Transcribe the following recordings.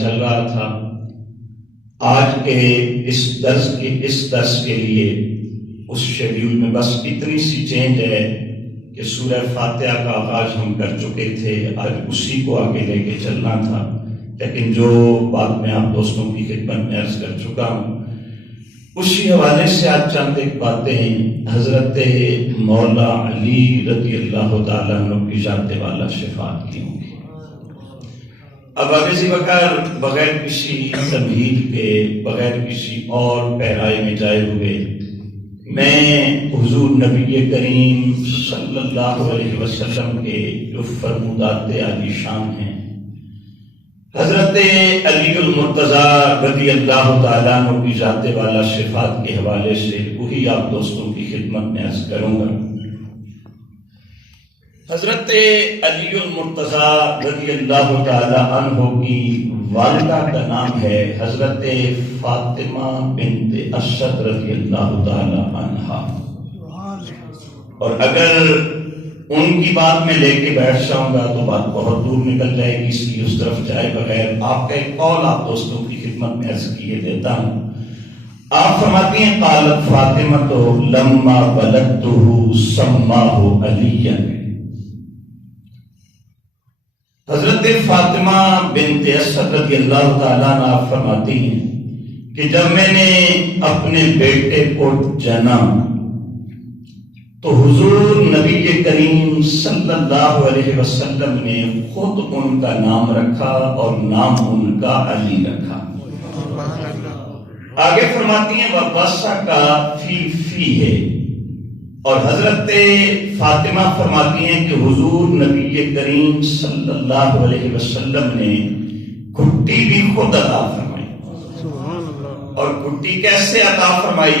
چل رہا تھا. آج کے اس درس کے لیے اس شیڈیول میں بس اتنی سی چینج ہے کہ سورہ فاتحہ کا آغاز ہم کر چکے تھے، آج اسی کو آگے لے کے چلنا تھا. لیکن جو بات میں آپ دوستوں کی خدمت میں عرض کر چکا ہوں، اسی حوالے سے آج چند ایک باتیں حضرت مولا علی رضی اللہ تعالیٰ عنہ کی ذات والا شفاعت کی ہوں گی. اب آگے سے بغیر کسی تمہید کے، بغیر کسی اور پیرائی میں جائے ہوئے، میں حضور نبی کریم صلی اللہ علیہ وسلم کے جو فرمودات عالی شان ہیں، حضرت علی المرتضیٰ رضی اللہ تعالیٰ عنہ کی ذات والا شفاعت کے حوالے سے وہی آپ دوستوں کی خدمت میں عرض کروں گا. حضرت علی المرتضیٰ رضی اللہ تعالیٰ عنہ کی والدہ کا نام ہے حضرت فاطمہ بنت اسد رضی اللہ تعالیٰ عنہا. اور اگر ان کی بات میں لے کے بیٹھ جاؤں گا تو بات بہت دور نکل جائے گی، اس لیے اس طرف جائے بغیر آپ کا ایک قول آپ دوستوں کی خدمت میں عرض کیے دیتا ہوں. آپ فرماتی ہیں قالت فاطمہ تو لما بلغتہ سماہ علی. حضرت فاطمہ بنت اسد رضی اللہ تعالیٰ عنہ آپ فرماتی ہیں کہ جب میں نے اپنے بیٹے کو جنا تو حضور نبی کریم صلی اللہ علیہ وسلم نے خود ان کا نام رکھا اور نام ان کا علی رکھا. آگے فرماتی ہیں وَبَصَّكَ فِي ہے. اور حضرت فاطمہ فرماتی ہیں کہ حضور نبی کریم صلی اللہ علیہ وسلم نے گھٹی بھی خود عطا فرمائی. اور گھٹی کیسے عطا فرمائی؟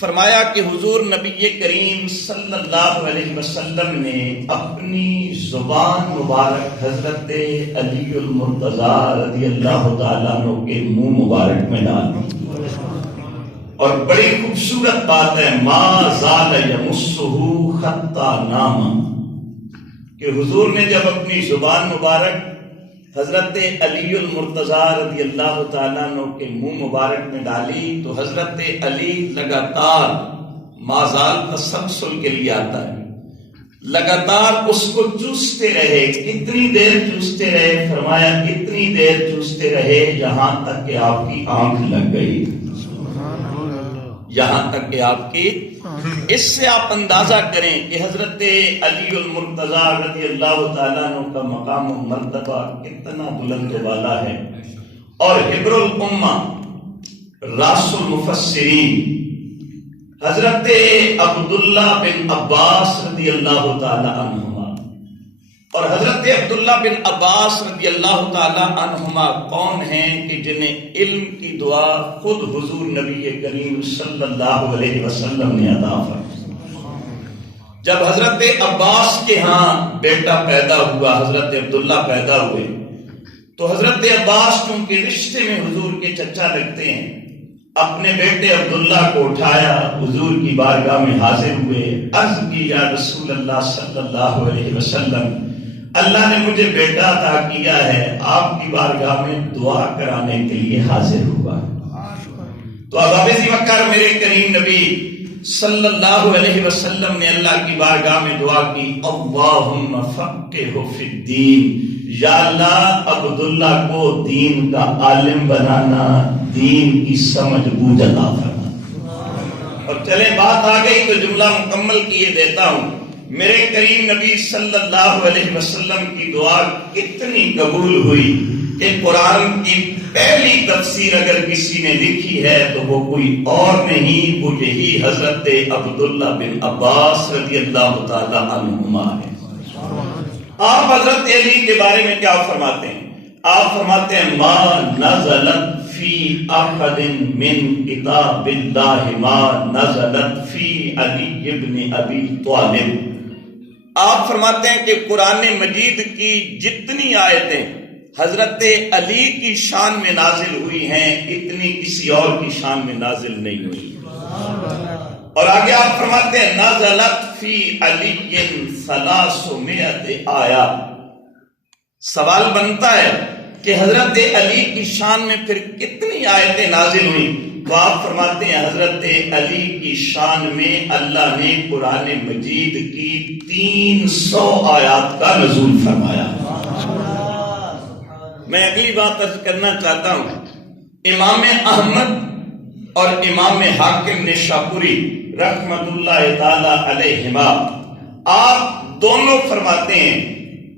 فرمایا کہ حضور نبی کریم صلی اللہ علیہ وسلم نے اپنی زبان مبارک حضرت علی المرتضیٰ رضی اللہ تعالیٰ عنہ کے منہ مبارک میں ڈال دی. اور بڑی خوبصورت بات ہے ما زال یمسہ حتی نام، کہ حضور نے جب اپنی زبان مبارک حضرت علی المرتضیٰ رضی اللہ تعالیٰ عنہ کے منہ مبارک میں ڈالی تو حضرت علی لگاتار ما زال تسلسل کے لیے آتا ہے، لگاتار اس کو چوستے رہے. کتنی دیر چوستے رہے؟ فرمایا اتنی دیر چوستے رہے یہاں تک کہ آپ کی آنکھ لگ گئی. یہاں تک کہ آپ کی، اس سے آپ اندازہ کریں کہ حضرت علی المرتضیٰ رضی اللہ تعالیٰ عنہ کا مقام و مرتبہ کتنا بلند و بالا ہے. اور حبر الامہ راس المفسرین حضرت عبداللہ بن عباس رضی اللہ تعالیٰ عنہما، اور حضرت عبداللہ بن عباس رضی اللہ تعالیٰ عنہما کون ہیں کہ جنہیں علم کی دعا خود حضور نبی کریم صلی اللہ علیہ وسلم نے عطا فرمائی. جب حضرت عباس کے ہاں بیٹا پیدا ہوا، حضرت عبداللہ پیدا ہوئے، تو حضرت عباس چونکہ رشتے میں حضور کے چچا لگتے ہیں، اپنے بیٹے عبداللہ کو اٹھایا، حضور کی بارگاہ میں حاضر ہوئے، عرض کی یا رسول اللہ صلی اللہ علیہ وسلم، اللہ نے مجھے بیٹا عطا کیا ہے، آپ کی بارگاہ میں دعا کرانے کے لیے حاضر ہوا. تو اب ابھی وقار میرے کریم نبی صلی اللہ علیہ وسلم نے اللہ کی بارگاہ میں دعا کی اللہم فقہہ فی الدین، یا اللہ عبداللہ کو دین کا عالم بنانا، دین کی سمجھ بوجھ عطا فرما. اور چلے بات آ گئی تو جملہ مکمل کیے دیتا ہوں. میرے کریم نبی صلی اللہ علیہ وسلم کی دعا کتنی قبول ہوئی کہ قرآن کی پہلی تفسیر اگر کسی نے لکھی ہے تو وہ کوئی اور نہیں، وہ یہی حضرت عبداللہ بن عباس رضی اللہ تعالی عنہما ہے. آپ حضرت علی کے بارے میں کیا فرماتے ہیں؟ آپ فرماتے ہیں ما نزلت فی احد من کتاب اللہ ما نزلت فی علی ابن ابی طالب. آپ فرماتے ہیں کہ قرآن مجید کی جتنی آیتیں حضرت علی کی شان میں نازل ہوئی ہیں اتنی کسی اور کی شان میں نازل نہیں ہوئی. اور آگے آپ فرماتے ہیں نازلت فی علی 300 آیات. سوال بنتا ہے کہ حضرت علی کی شان میں پھر کتنی آیتیں نازل ہوئی، تو آپ فرماتے ہیں حضرت علی کی شان میں اللہ نے قرآن مجید کی 300 آیات کا نزول فرمایا۔ میں اگلی بات عرض کرنا چاہتا ہوں، امام احمد اور امام حاکم نشاپوری رحمت اللہ تعالی علیہما، آپ دونوں فرماتے ہیں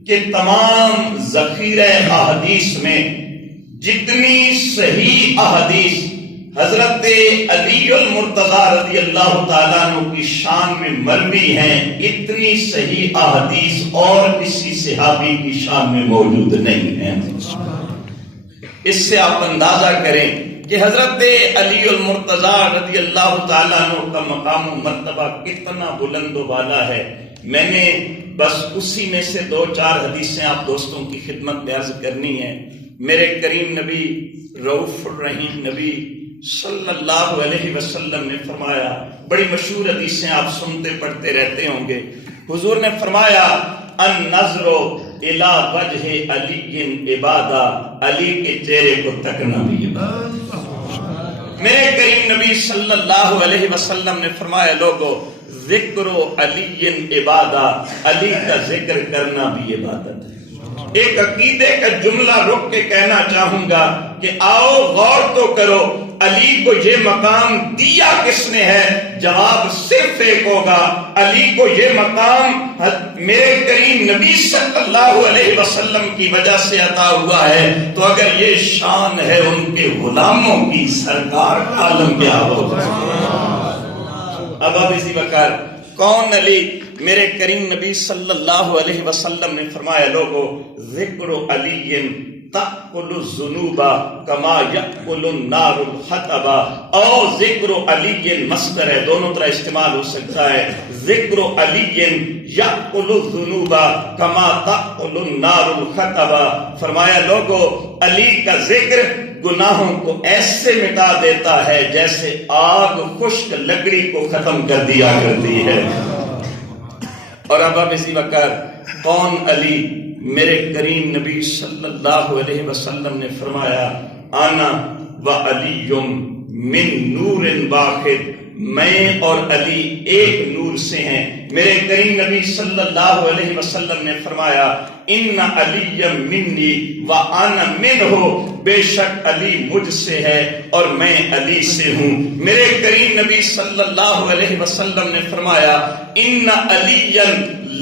کہ تمام ذخیرہ احادیث میں جتنی صحیح احادیث حضرت علی المرتضیٰ رضی اللہ تعالیٰ عنہ کی شان میں مروی ہیں، اتنی صحیح احادیث اور کسی صحابی کی شان میں موجود نہیں ہیں۔ اس سے آپ اندازہ کریں کہ حضرت علی المرتضیٰ رضی اللہ تعالیٰ عنہ کا مقام و مرتبہ کتنا بلند و بالا ہے۔ میں نے بس اسی میں سے 2-4 حدیثیں آپ دوستوں کی خدمت میں عرض کرنی ہے۔ میرے کریم نبی رؤوف الرحیم نبی صلی اللہ علیہ وسلم نے فرمایا، بڑی مشہور حدیثیں آپ سنتے پڑھتے رہتے ہوں گے، حضور نے فرمایا النظر الی وجہ علی عبادہ، علی کے چہرے کو تکنا بھی عبادت۔ میرے کریم نبی صلی اللہ علیہ وسلم نے فرمایا لوگو ذکر علی عبادہ، علی کا ذکر کرنا بھی عبادت ہے۔ ایک عقیدے کا جملہ رک کے کہنا چاہوں گا کہ آؤ غور تو کرو، علی کو یہ مقام دیا کس نے ہے؟ جواب صرف ایک ہوگا، علی کو یہ مقام میرے کریم نبی صلی اللہ علیہ وسلم کی وجہ سے عطا ہوا ہے۔ تو اگر یہ شان ہے ان کے غلاموں کی، سرکار کا عالم کیا ہوگا؟ اب اسی وقار کون علی؟ میرے کریم نبی صلی اللہ علیہ وسلم نے فرمایا لوگو ذکر علی تأکل الذنوب کما یأکل النار الحطب، او ذکر علی مصدر ہے، دونوں طرح استعمال ہو سکتا ہے۔ ذکر علی یأکل الذنوب کما تأکل النار الحطب، فرمایا لوگو علی کا ذکر گناہوں کو ایسے مٹا دیتا ہے جیسے آگ خشک لکڑی کو ختم کر دیا کرتی ہے۔ اور اب اسی وقت کون علی؟ میرے کریم نبی صلی اللہ علیہ وسلم نے فرمایا انا و علی من نور واحد، میں اور علی ایک نور سے ہیں۔ میرے کریم نبی صلی اللہ علیہ وسلم نے فرمایا ان علی منی و انا منہ، بے شک علی مجھ سے ہے اور میں علی سے ہوں۔ میرے کریم نبی صلی اللہ علیہ وسلم نے فرمایا ان علی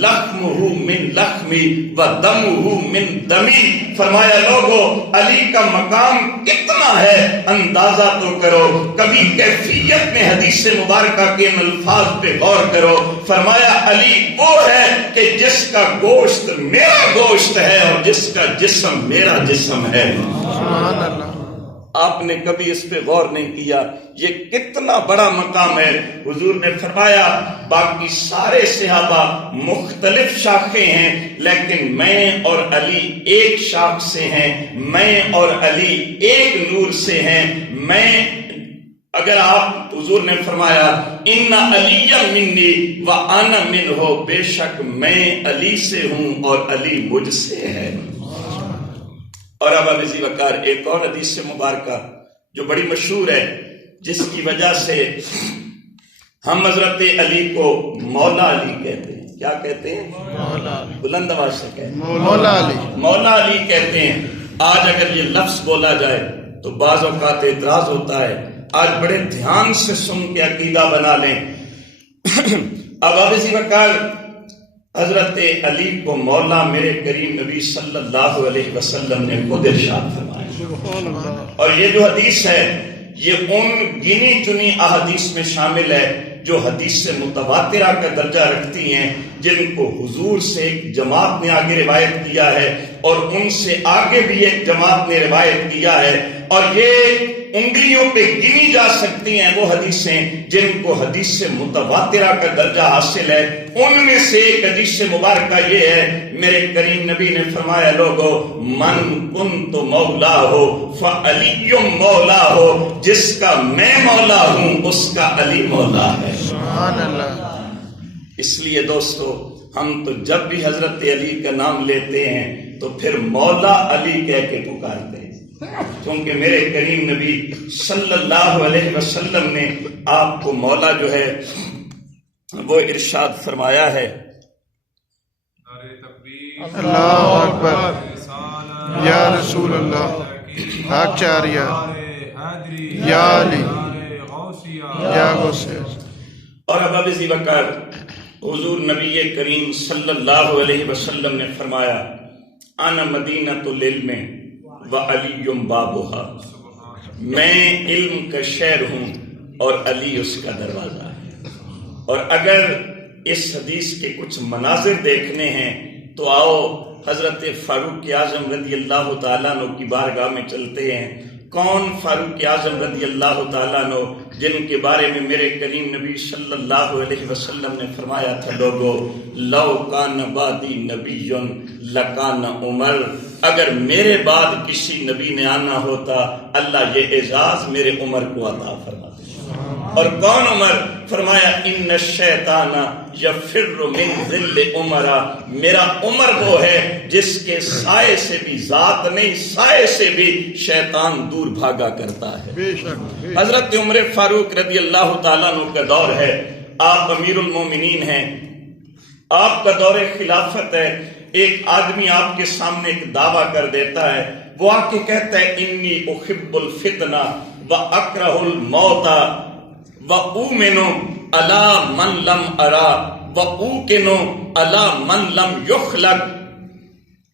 لحمہ من لحمی و دمہ من دمی، فرمایا لوگو علی کا مقام کتنا ہے اندازہ تو کرو، کبھی کیفیت میں حدیث مبارکہ کے ان الفاظ پہ غور کرو۔ فرمایا علی وہ ہے کہ جس کا گوشت میرا گوشت ہے اور جس کا جسم میرا جسم ہے۔ سبحان اللہ۔ آپ نے کبھی اس پہ غور نہیں کیا یہ کتنا بڑا مقام ہے؟ حضور نے فرمایا باقی سارے صحابہ مختلف شاخیں ہیں لیکن میں اور علی ایک شاخ سے ہیں، میں اور علی ایک نور سے ہیں۔ میں اگر آپ حضور نے فرمایا ان علی منی و انا منہ، بے شک میں علی سے ہوں اور علی مجھ سے ہے۔ اور اب اسی وقار ایک اور حدیث مبارکہ جو بڑی مشہور ہے، جس کی وجہ سے ہم حضرت علی کو مولا علی کہتے ہیں۔ کیا کہتے ہیں؟ مولا علی۔ بلند آواز سے کہتے ہیں مولا علی، مولا علی کہتے ہیں۔ آج اگر یہ لفظ بولا جائے تو بعض اوقات اعتراض ہوتا ہے، آج بڑے دھیان سے سن کے عقیدہ بنا لیں۔ اب اسی وقار حضرت علی کو مولا میرے کریم نبی صلی اللہ علیہ وسلم نے خود ارشاد فرمایا، اور یہ جو حدیث ہے یہ ان گنی چنی احادیث میں شامل ہے جو حدیث سے متواترہ کا درجہ رکھتی ہیں، جن کو حضور سے ایک جماعت نے آگے روایت کیا ہے اور ان سے آگے بھی ایک جماعت نے روایت کیا ہے، اور یہ انگلیوں پہ گنی جا سکتی ہیں وہ حدیثیں جن کو حدیث سے متواترہ کا درجہ حاصل ہے۔ ان میں سے ایک حدیث مبارکہ یہ ہے، میرے کریم نبی نے فرمایا لوگو من کنت مولا ہو فعلی مولا ہو، جس کا میں مولا ہوں اس کا علی مولا ہے۔ سبحان اللہ۔ اس لیے دوستو ہم تو جب بھی حضرت علی کا نام لیتے ہیں تو پھر مولا علی کہہ کے پکارتے ہیں، کیونکہ میرے کریم نبی صلی اللہ علیہ وسلم نے آپ کو مولا جو ہے وہ ارشاد فرمایا ہے، اللہ اکبر یا رسول اللہ، حق چاریہ یا علی یا غوث۔ اور اب ابی بکر حضور نبی کریم صلی اللہ علیہ وسلم نے فرمایا، انا مدینۃ العلم وعلی بابها، میں علم کا شہر ہوں اور علی اس کا دروازہ ہے۔ اور اگر اس حدیث کے کچھ مناظر دیکھنے ہیں تو آؤ حضرت فاروق اعظم رضی اللہ تعالیٰ عنہ کی بارگاہ میں چلتے ہیں۔ کون فاروق اعظم رضی اللہ تعالیٰ عنہ جن کے بارے میں میرے کریم نبی صلی اللہ علیہ وسلم نے فرمایا تھا، لوگو لو کان بعدی نبی لکان عمر، اگر میرے بعد کسی نبی نے آنا ہوتا اللہ یہ اعزاز میرے عمر کو عطا فرماتا۔ اور کون عمر؟ فرمایا ان الشیطان یفر من ظل عمر، میرا عمر وہ ہے جس کے سائے سے بھی ذات نہیں، سائے سے بھی شیطان دور بھاگا کرتا ہے۔ حضرت عمر فاروق رضی اللہ تعالیٰ عنہ کا دور ہے، آپ امیر المومنین ہیں، آپ کا دور خلافت ہے۔ ایک آدمی آپ کے سامنے ایک دعویٰ کر دیتا ہے، وہ آ کے کہتا ہے انی احب الفتنہ واکرہ الموت وَأُؤْمِنُ عَلَى مَنْ لَمْ أَرَى وَأُوقِنُ عَلَى مَنْ لَمْ يُخْلَقْ،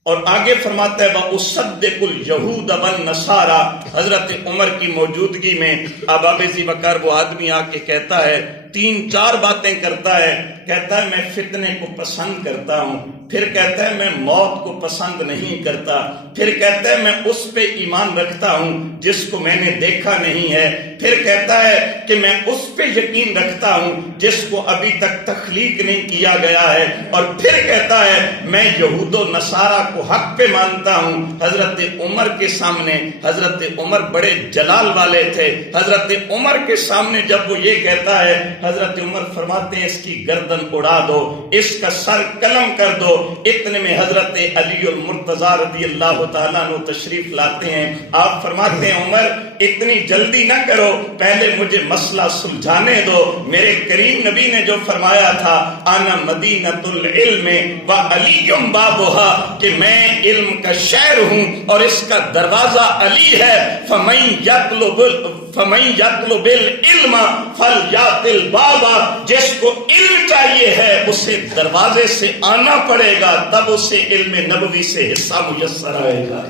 اور آگے فرماتا ہے وَأُصَدِّقُ الْيَهُودَ وَالنَّصَارَى۔ حضرت عمر کی موجودگی میں اب ابی بکر وہ آدمی آ کے کہتا ہے، تین چار باتیں کرتا ہے، کہتا ہے میں فتنے کو پسند کرتا ہوں، پھر کہتا ہے میں موت کو پسند نہیں کرتا، پھر کہتا ہے میں اس پہ ایمان رکھتا ہوں جس کو میں نے دیکھا نہیں ہے، پھر کہتا ہے کہ میں اس پہ یقین رکھتا ہوں جس کو ابھی تک تخلیق نہیں کیا گیا ہے، اور پھر کہتا ہے میں یہود و نصارہ کو حق پہ مانتا ہوں۔ حضرت عمر کے سامنے، حضرت عمر بڑے جلال والے تھے، حضرت عمر کے سامنے جب وہ یہ کہتا ہے، حضرت عمر فرماتے ہیں اس کی گردن اڑا دو، اس کا سر قلم کر دو۔ اتنے میں حضرت علی المرتضی رضی اللہ تعالیٰ عنہ تشریف لاتے ہیں، آپ فرماتے ہیں عمر اتنی جلدی نہ کرو، پہلے مجھے مسئلہ سلجھانے دو۔ میرے کریم نبی نے جو فرمایا تھا انا مدینۃ العلم وعلی بابها، کہ میں علم کا شہر ہوں اور اس کا دروازہ علی ہے، فمن یطلب العلم فلیأت الباب، جس کو علم چاہیے ہے اسے دروازے سے آنا پڑے گا، تب اسے علم نبوی سے حصہ میسر آئے گا۔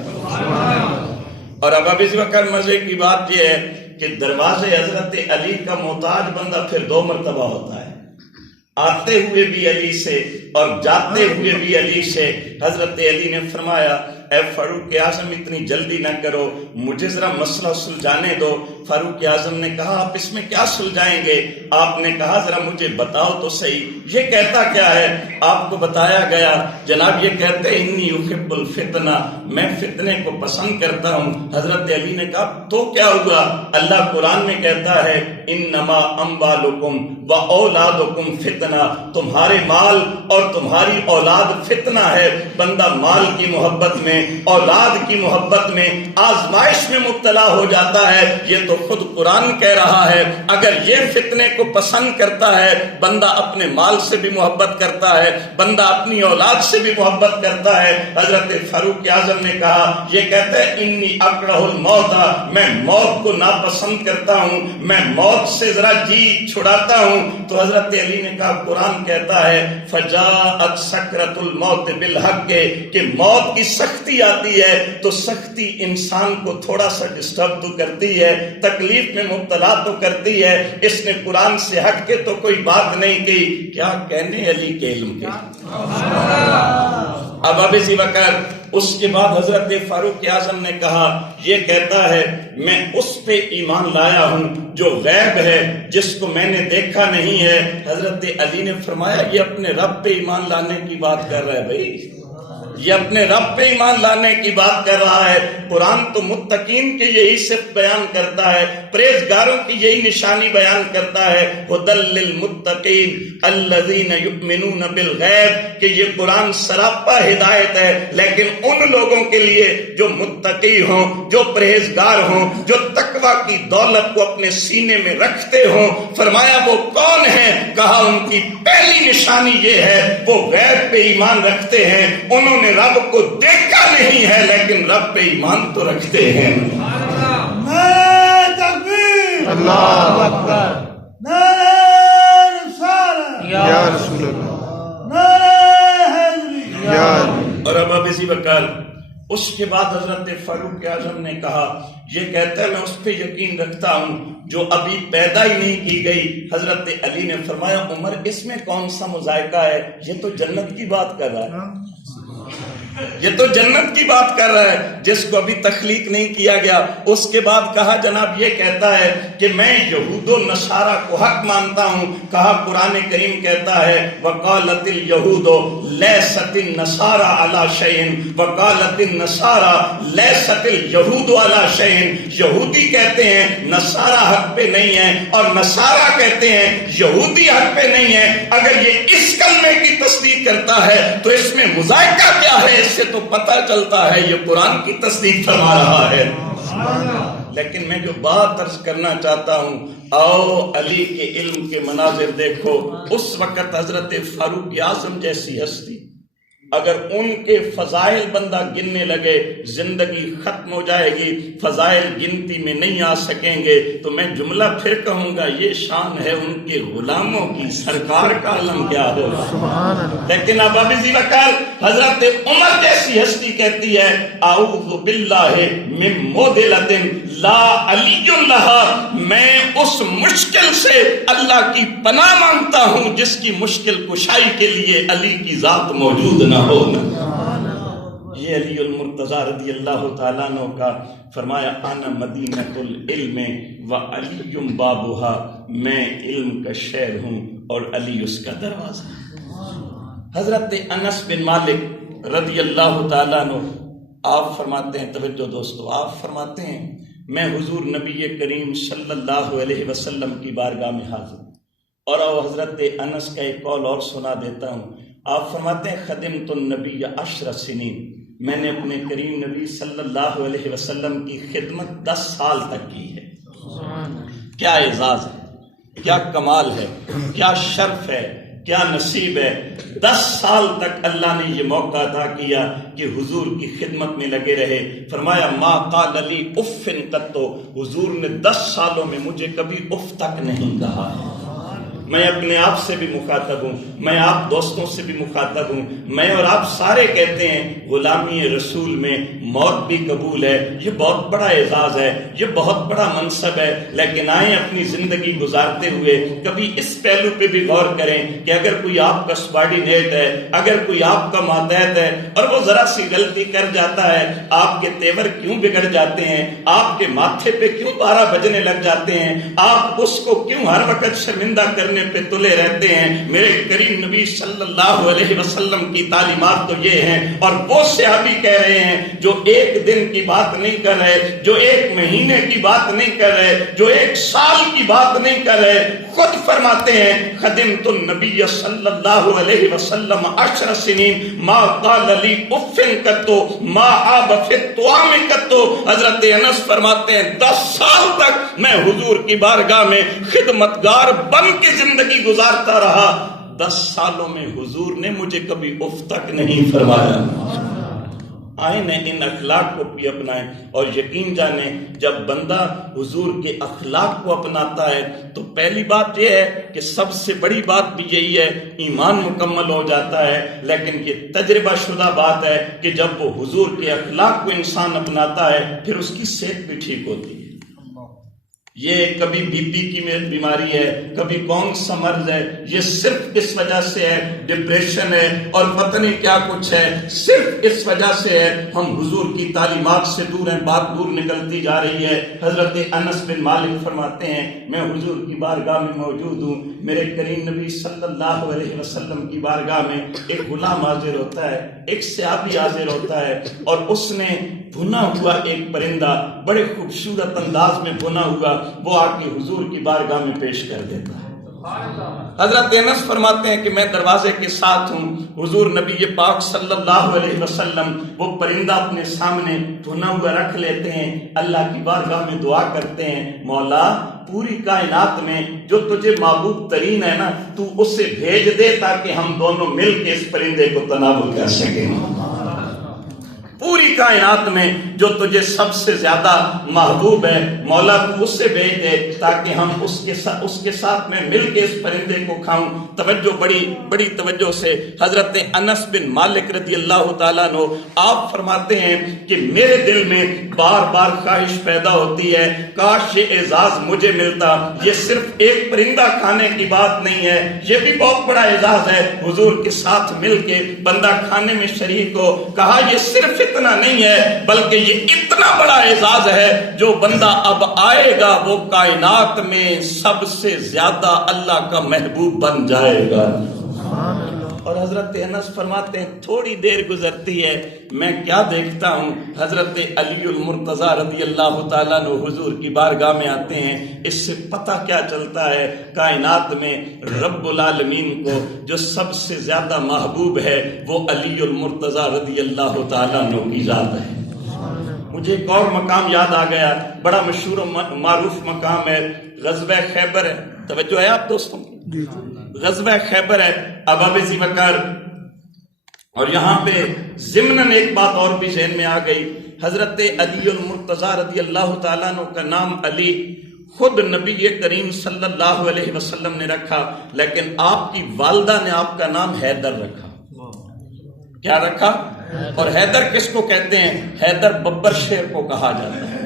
اور اب ابی بکر مزے کی بات یہ ہے کہ دروازے حضرت علی کا محتاج بندہ پھر دو مرتبہ ہوتا ہے، آتے ہوئے بھی علی سے اور جاتے ہوئے بھی علی سے۔ حضرت علی نے فرمایا اے فاروق اعظم اتنی جلدی نہ کرو، مجھے ذرا مسئلہ سلجھانے دو۔ فاروق اعظم نے کہا آپ اس میں کیا سلجھائیں گے؟ آپ نے کہا ذرا مجھے بتاؤ تو صحیح، یہ کہتا کیا ہے؟ آپ کو بتایا گیا، جناب یہ کہتے ہیں انی احب الفتنہ، میں فتنے کو پسند کرتا ہوں۔ حضرت علی نے کہا تو کیا ہوا؟ اللہ قرآن میں کہتا ہے انما اموالکم واولادکم فتنہ، تمہارے مال اور تمہاری اولاد فتنہ ہے۔ بندہ مال کی محبت میں، اولاد کی محبت میں، آزمائش میں مبتلا ہو جاتا ہے، یہ تو خود قرآن کہہ رہا ہے۔ اگر یہ فتنے کو پسند کرتا ہے، بندہ اپنے مال سے بھی محبت کرتا ہے، بندہ اپنی اولاد سے بھی محبت کرتا ہے۔ حضرت فاروق اعظم نے کہا، یہ کہتا ہے انی اکرہ الموت، میں موت کو ناپسند کرتا ہوں، میں موت سے ذرا جی چھڑاتا ہوں۔ تو حضرت علی نے کہا قرآن کہتا ہے فجاءت سکرۃ الموت بالحق، کہ موت کی سختی آتی ہے تو سختی انسان کو تھوڑا سا ڈسٹرب تو کرتی ہے، تکلیف میں مبتلا تو کرتی ہے۔ اس نے قرآن سے ہٹ کے تو کوئی بات نہیں کی، کیا کہنے علی کے علم کے۔ اب ابی بکر اس کے بعد حضرت فاروق اعظم نے کہا یہ کہتا ہے میں اس پہ ایمان لایا ہوں جو غیب ہے، جس کو میں نے دیکھا نہیں ہے۔ حضرت علی نے فرمایا یہ اپنے رب پہ ایمان لانے کی بات کر رہا ہے بھائی، یہ اپنے رب پہ ایمان لانے کی بات کر رہا ہے۔ قرآن تو متقین کی یہی صفت بیان کرتا ہے، پرہیزگاروں کی یہی نشانی بیان کرتا ہے، ھدی للمتقین الذین یؤمنون بالغیب، کہ یہ قرآن سراپا ہدایت ہے، لیکن ان لوگوں کے لیے جو متقی ہوں، جو پرہیزگار ہوں، جو تقوی کی دولت کو اپنے سینے میں رکھتے ہوں۔ فرمایا وہ کون ہیں؟ کہا ان کی پہلی نشانی یہ ہے وہ غیب پہ ایمان رکھتے ہیں، انہوں نے رب کو دیکھا نہیں ہے لیکن رب پہ ایمان تو رکھتے ہیں۔ نعرہ تکبیر، اللہ اکبر، نعرہ رسالت، یا رسول اللہ، نعرہ حیدری، یا علی۔ اور اب اسی وقت اس کے بعد حضرت فاروق اعظم نے کہا، یہ کہتا ہے میں اس پہ یقین رکھتا ہوں جو ابھی پیدا ہی نہیں کی گئی۔ حضرت علی نے فرمایا عمر اس میں کون سا مذائقہ ہے، یہ تو جنت کی بات کر رہا ہے، یہ تو جنت کی بات کر رہا ہے جس کو ابھی تخلیق نہیں کیا گیا۔ اس کے بعد کہا جناب یہ کہتا ہے کہ میں یہود و نصارہ کو حق مانتا ہوں۔ کہا قرآن کریم کہتا ہے وقالت الیہود لیست النصارى علی شیء وقالت النصارى لیست الیہود علی شیء۔ یہودی کہتے ہیں نصارہ حق پہ نہیں ہے اور نصارہ کہتے ہیں یہودی حق پہ نہیں ہے۔ اگر یہ اس کلمے کی تصدیق کرتا ہے تو اس میں مذائقہ کیا ہے؟ اس سے تو پتہ چلتا ہے یہ قرآن کی تصدیق فرما رہا ہے۔ لیکن میں جو بات عرض کرنا چاہتا ہوں، آؤ علی کے علم کے مناظر دیکھو۔ اس وقت حضرت فاروق اعظم جیسی ہستی اگر ان کے فضائل بندہ گننے لگے زندگی ختم ہو جائے گی، فضائل گنتی میں نہیں آ سکیں گے۔ تو میں جملہ پھر کہوں گا یہ شان ہے ان کے غلاموں کی، سرکار کا علم کیا ہو۔ لیکن اب اسی وقت حضرت عمر جیسی ہستی کہتی ہے اعوذ باللہ من مودلۃ لا علی لہا، میں اس مشکل سے اللہ کی پناہ مانگتا ہوں جس کی مشکل کشائی کے لیے علی کی ذات موجود نہ ہو۔ یہ علی المرتضی رضی اللہ تعالیٰ عنہ کا فرمایا انا مدینۃ العلم وعلی بابها، میں علم کا شہر ہوں اور علی اس کا دروازہ۔ حضرت انس بن مالک رضی اللہ تعالیٰ عنہ آپ فرماتے ہیں، توجہ دوستو، آپ فرماتے ہیں میں حضور نبی کریم صلی اللہ علیہ وسلم کی بارگاہ میں حاضر ہوں۔ اور حضرت انس کا ایک قول اور سنا دیتا ہوں۔ آپ فرماتے ہیں خدمت النبی 10 سنین، میں نے اپنے کریم نبی صلی اللہ علیہ وسلم کی خدمت 10 سال تک کی ہے۔ کیا اعزاز ہے، کیا کمال ہے، کیا شرف ہے، کیا نصیب ہے۔ 10 سال تک اللہ نے یہ موقع عطا کیا کہ حضور کی خدمت میں لگے رہے۔ فرمایا ما قال لی اف قط، حضور نے 10 سالوں میں مجھے کبھی اف تک نہیں کہا۔ میں اپنے آپ سے بھی مخاطب ہوں، میں آپ دوستوں سے بھی مخاطب ہوں، میں اور آپ سارے کہتے ہیں غلامی رسول میں موت بھی قبول ہے۔ یہ بہت بڑا اعزاز ہے، یہ بہت بڑا منصب ہے، لیکن آئیں اپنی زندگی گزارتے ہوئے کبھی اس پہلو پہ بھی غور کریں کہ اگر کوئی آپ کا سبارڈینیٹ ہے، اگر کوئی آپ کا ماتحت ہے اور وہ ذرا سی غلطی کر جاتا ہے، آپ کے تیور کیوں بگڑ جاتے ہیں، آپ کے ماتھے پہ کیوں 12 بجنے لگ جاتے ہیں، آپ اس کو کیوں ہر وقت شرمندہ کرنے پہ تلے رہتے ہیں۔ میرے کریم نبی صلی اللہ علیہ وسلم کی تعلیمات تو یہ ہیں، اور وہ صحابی کہہ رہے ہیں جو ایک دن کی بات نہیں کر رہے، جو ایک مہینے کی بات نہیں کر رہے، جو ایک سال کی بات نہیں کر رہے، خود فرماتے ہیں خدمت النبی صلی اللہ علیہ وسلم 10 سنین ما قال لی اف قط ما آب فی الطعام قط۔ حضرت انس فرماتے ہیں 10 سال تک میں حضور کی بارگاہ میں خدمتگار بن کے زندگی گزارتا رہا۔ 10 سالوں میں حضور نے مجھے کبھی اف تک نہیں فرمایا۔ آئین ان اخلاق کو بھی اپنائیں اور یقین جانیں جب بندہ حضور کے اخلاق کو اپناتا ہے تو پہلی بات یہ ہے کہ سب سے بڑی بات بھی یہی ہے ایمان مکمل ہو جاتا ہے، لیکن یہ تجربہ شدہ بات ہے کہ جب وہ حضور کے اخلاق کو انسان اپناتا ہے پھر اس کی صحت بھی ٹھیک ہوتی ہے۔ یہ کبھی بی پی کی بیماری ہے، کبھی کون سا مرض ہے، یہ صرف اس وجہ سے ہے، ڈپریشن ہے اور پتہ نہیں کیا کچھ ہے، صرف اس وجہ سے ہے ہم حضور کی تعلیمات سے دور ہیں، بات دور نکلتی جا رہی ہے۔ حضرت انس بن مالک فرماتے ہیں میں حضور کی بارگاہ میں موجود ہوں، میرے کریم نبی صلی اللہ علیہ وسلم کی بارگاہ میں ایک غلام حاضر ہوتا ہے، ایک صحابی حاضر ہوتا ہے، اور اس نے بھنا ہوا ایک پرندہ بڑے خوبصورت انداز میں بھنا ہوا وہ آ کے حضور کی بارگاہ میں پیش کر دیتا ہے۔ حضرت انس فرماتے ہیں کہ میں دروازے کے ساتھ ہوں، حضور نبی پاک صلی اللہ علیہ وسلم وہ پرندہ اپنے سامنے بھنا ہوا رکھ لیتے ہیں، اللہ کی بارگاہ میں دعا کرتے ہیں، مولا پوری کائنات میں جو تجھے محبوب ترین ہے نا، تو اسے بھیج دے تاکہ ہم دونوں مل کے اس پرندے کو تناول کر سکیں۔ پوری کائنات میں جو تجھے سب سے زیادہ محبوب ہے مولا تو اس سے بھیج دے تاکہ ہم اس کے ساتھ میں مل کے اس پرندے کو کھاؤں۔ توجہ بڑی توجہ سے حضرت انس بن مالک رضی اللہ تعالیٰ عنہ آپ فرماتے ہیں کہ میرے دل میں بار بار خواہش پیدا ہوتی ہے کاش یہ اعزاز مجھے ملتا، یہ صرف ایک پرندہ کھانے کی بات نہیں ہے، یہ بھی بہت بڑا اعزاز ہے، حضور کے ساتھ مل کے بندہ کھانے میں شریک ہو۔ کہا یہ صرف اتنا نہیں ہے بلکہ یہ اتنا بڑا اعزاز ہے جو بندہ اب آئے گا وہ کائنات میں سب سے زیادہ اللہ کا محبوب بن جائے گا۔ اور حضرت انس فرماتے ہیں تھوڑی دیر گزرتی ہے میں کیا دیکھتا ہوں، حضرت علی المرتضی رضی اللہ تعالیٰ عنہ حضور کی بارگاہ میں آتے ہیں۔ اس سے پتہ کیا چلتا ہے کائنات میں رب العالمین کو جو سب سے زیادہ محبوب ہے وہ علی المرتضی رضی اللہ تعالیٰ عنہ کی ذات ہے۔ مجھے ایک اور مقام یاد آ گیا، بڑا مشہور و معروف مقام ہے، غزوہ خیبر ہے۔ توجہ ہے آپ دوستوں؟ غزوہ خیبر ہے، ابا ذی بکر، اور یہاں پہ ضمناً ایک بات اور بھی ذہن میں آ گئی، حضرت علی المرتضی رضی اللہ تعالیٰ عنہ کا نام علی خود نبی کریم صلی اللہ علیہ وسلم نے رکھا، لیکن آپ کی والدہ نے آپ کا نام حیدر رکھا۔ کیا رکھا؟ اور حیدر کس کو کہتے ہیں؟ حیدر ببر شیر کو کہا جاتا ہے،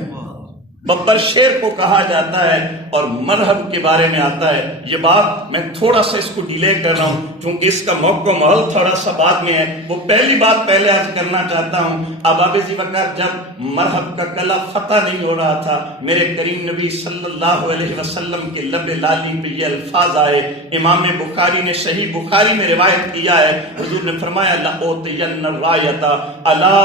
ببر شیر کو کہا جاتا ہے، اور مرحب کے بارے میں آتا ہے۔ یہ بات میں تھوڑا سا اس کو ڈیلے کر رہا ہوں چونکہ اس کا موقع محل تھوڑا سا بعد میں ہے، وہ پہلی بات پہلے عرض کرنا چاہتا ہوں۔ اب ذی بکر جب مرحب کا کلہ فتح نہیں ہو رہا تھا، میرے کریم نبی صلی اللہ علیہ وسلم کے لب لالی پہ یہ الفاظ آئے، امام بخاری نے صحیح بخاری میں روایت کیا ہے، حضور نے فرمایا لَأُوتِيَنَّ الرَّایَةَ عَلَى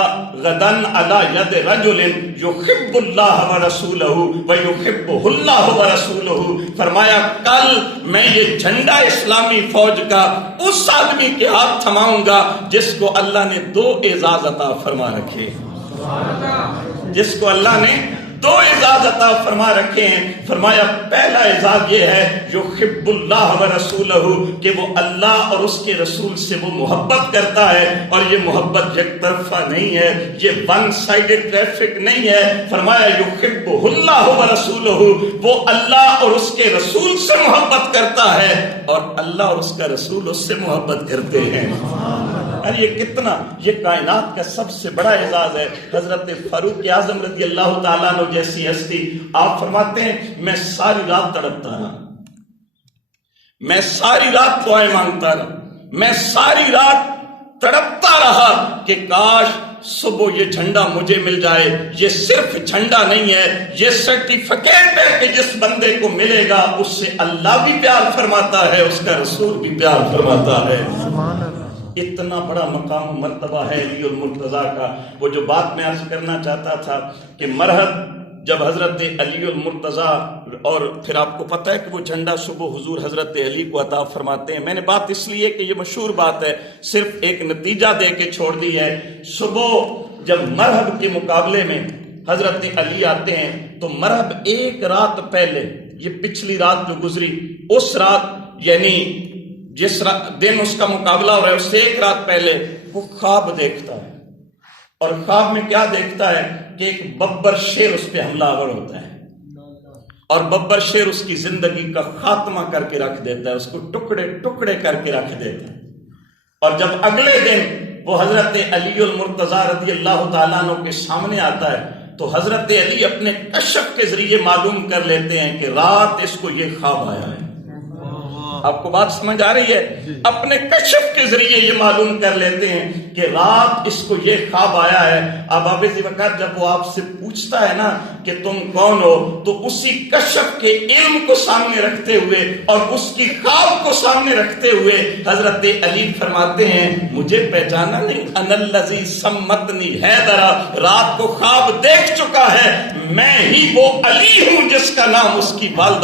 غَدًا عَلَى يَدِ رَجُلٍ يُحِبُّ اللَّهَ وَرَسُولَهُ وَيُحِبُّهُ اللَّهُ وَرَسُولُهُ، فرمایا کل میں یہ جھنڈا اسلامی فوج کا اس آدمی کے ہاتھ تھماؤں گا جس کو اللہ نے دو اعزاز عطا فرما رکھے، جس کو اللہ نے دو اعزاز عطا فرما رکھے ہیں۔ فرمایا پہلا اعزاز یہ ہے یحب اللہ ورسولہ، کہ وہ اللہ اور اس کے رسول سے وہ محبت کرتا ہے، اور یہ محبت یک طرفہ نہیں ہے، یہ ون سائیڈڈ ٹریفک نہیں ہے۔ فرمایا یحب اللہ ورسولہ، وہ اللہ اور اس کے رسول سے محبت کرتا ہے اور اللہ اور اس کا رسول اس سے محبت کرتے ہیں۔ اور یہ کتنا، یہ کائنات کا سب سے بڑا اعزاز ہے۔ حضرت فاروق اعظم رضی اللہ تعالیٰ عنہ جیسی ہستی، آپ فرماتے ہیں میں ساری رات تڑپتا رہا، میں ساری رات دعائیں مانگتا رہا، میں ساری رات تڑپتا رہا کہ کاش صبح یہ جھنڈا مجھے مل جائے۔ یہ صرف جھنڈا نہیں ہے، یہ سرٹیفکیٹ ہے کہ جس بندے کو ملے گا اس سے اللہ بھی پیار فرماتا ہے، اس کا رسول بھی پیار فرماتا ہے۔ اتنا بڑا مقام و مرتبہ ہے علی المرتضی کا۔ وہ جو بات میں عرض کرنا چاہتا تھا کہ مرحب جب حضرت علی المرتضی، اور پھر آپ کو پتہ ہے کہ وہ جھنڈا صبح حضور حضرت علی کو عطا فرماتے ہیں۔ میں نے بات اس لیے کہ یہ مشہور بات ہے، صرف ایک نتیجہ دے کے چھوڑ دی ہے۔ صبح جب مرحب کے مقابلے میں حضرت علی آتے ہیں تو مرحب ایک رات پہلے، یہ پچھلی رات جو گزری، اس رات یعنی جس دن اس کا مقابلہ ہو رہا ہے اس سے ایک رات پہلے وہ خواب دیکھتا ہے، اور خواب میں کیا دیکھتا ہے کہ ایک ببر شیر اس پہ حملہ آور ہوتا ہے، اور ببر شیر اس کی زندگی کا خاتمہ کر کے رکھ دیتا ہے، اس کو ٹکڑے ٹکڑے کر کے رکھ دیتا ہے۔ اور جب اگلے دن وہ حضرت علی المرتضی رضی اللہ تعالیٰ عنہ کے سامنے آتا ہے تو حضرت علی اپنے کشف کے ذریعے معلوم کر لیتے ہیں کہ رات اس کو یہ خواب آیا ہے. آپ کو بات سمجھ آ رہی ہے؟ اپنے کشف کے ذریعے یہ معلوم کر لیتے ہیں کہ رات اس کو یہ خواب آیا ہے. اب آپ اسی وقت جب وہ آپ سے پوچھتا ہے نا کہ تم کون ہو، تو اسی کشف کے علم کو سامنے رکھتے ہوئے اور اس کی خواب کو سامنے رکھتے ہوئے حضرت علی فرماتے ہیں مجھے پہچانا نہیں؟ انا الذی سمتنی حیدرا، رات کو خواب دیکھ چکا ہے، میں ہی وہ علی ہوں جس کا نام اس کی والدہ